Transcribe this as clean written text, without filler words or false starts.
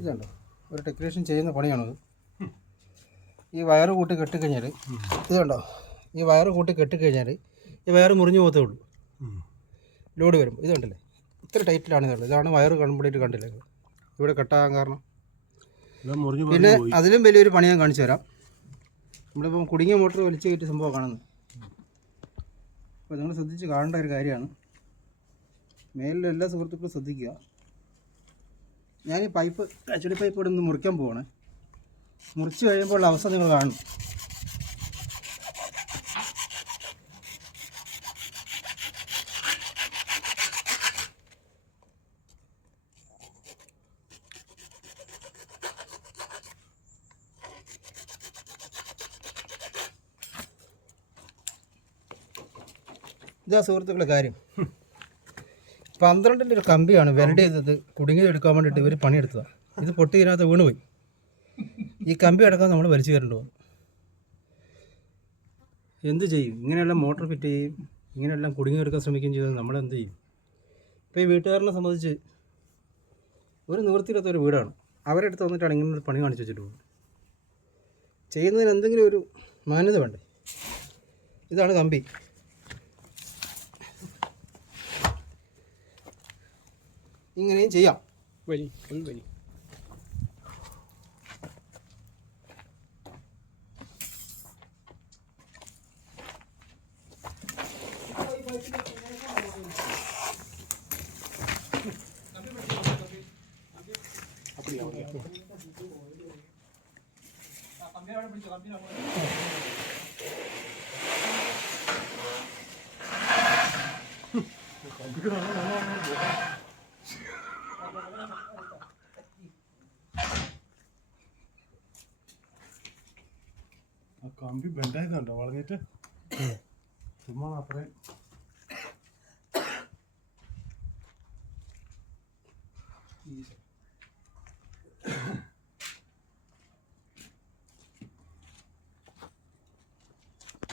ഇതുണ്ടോ, ഒരു ഡെക്കറേഷൻ ചെയ്യുന്ന പണിയാണത്. ഈ വയറ് കൂട്ടി കെട്ടിക്കഴിഞ്ഞാൽ ഇത് കണ്ടോ, ഈ വയറ് കൂട്ടി കെട്ടിക്കഴിഞ്ഞാൽ ഈ വയറ് മുറിഞ്ഞു പോകത്തേ ഉള്ളൂ. ലോഡ് വരും. ഇത് കണ്ടില്ലേ, ഇത്ര ടൈറ്റിലാണ് ഇതുള്ളത്. ഇതാണ് വയറ് കംപ്ലീറ്റ് കണ്ടില്ലേ ഇവിടെ കെട്ടാൻ കാരണം. പിന്നെ അതിലും വലിയൊരു പണി ഞാൻ കാണിച്ചു തരാം. നമ്മളിപ്പം കുടുങ്ങിയ മോട്ടർ വലിച്ചു കയറ്റി സംഭവം കാണുന്നത്. അപ്പോൾ നിങ്ങൾ ശ്രദ്ധിച്ച് കാണേണ്ട ഒരു കാര്യമാണ്. മേലിലെ എല്ലാ സുഹൃത്തുക്കളും ശ്രദ്ധിക്കുക. ഞാൻ ഈ പൈപ്പ് അച്ചടി പൈപ്പ് ഇവിടെ നിന്ന് മുറിക്കാൻ പോവാണ്. മുറിച്ച് കഴിയുമ്പോൾ ഉള്ള അവസ്ഥ നിങ്ങൾ കാണും. ഇതാ സുഹൃത്തുക്കളെ കാര്യം. 12-ൻ്റെ ഒരു കമ്പിയാണ് വെൽഡ് ചെയ്തത് കുടുങ്ങിയത് എടുക്കാൻ വേണ്ടിയിട്ട് ഇവർ പണിയെടുത്തതാണ്. ഇത് പൊട്ടി ഇതിനകത്ത് വീണുപോയി. ഈ കമ്പി അടക്കം നമ്മൾ വലിച്ചു കയറേണ്ടി വന്നു. എന്ത് ചെയ്യും? ഇങ്ങനെയെല്ലാം മോട്ടോർ ഫിറ്റ് ചെയ്യും, ഇങ്ങനെയെല്ലാം കുടുങ്ങിയെടുക്കാൻ ശ്രമിക്കുകയും ചെയ്തത് നമ്മളെന്ത് ചെയ്യും? ഇപ്പോൾ ഈ വീട്ടുകാരനെ സംബന്ധിച്ച് ഒരു നിവൃത്തിയില്ലാത്തൊരു വീടാണ്. അവരെടുത്ത് വന്നിട്ടാണ് ഇങ്ങനെ ഒരു പണി കാണിച്ചു വെച്ചിട്ട് പോകുന്നത്. ചെയ്യുന്നതിന് എന്തെങ്കിലും ഒരു മാന്യത വേണ്ടേ? ഇതാണ് കമ്പി. ഇങ്ങനെയും ചെയ്യാം. വലി ഫുൾ വലി. കമ്പി ബെൻഡായതുണ്ടോ വളഞ്ഞിട്ട്? ചുമ്മാ അത്രയും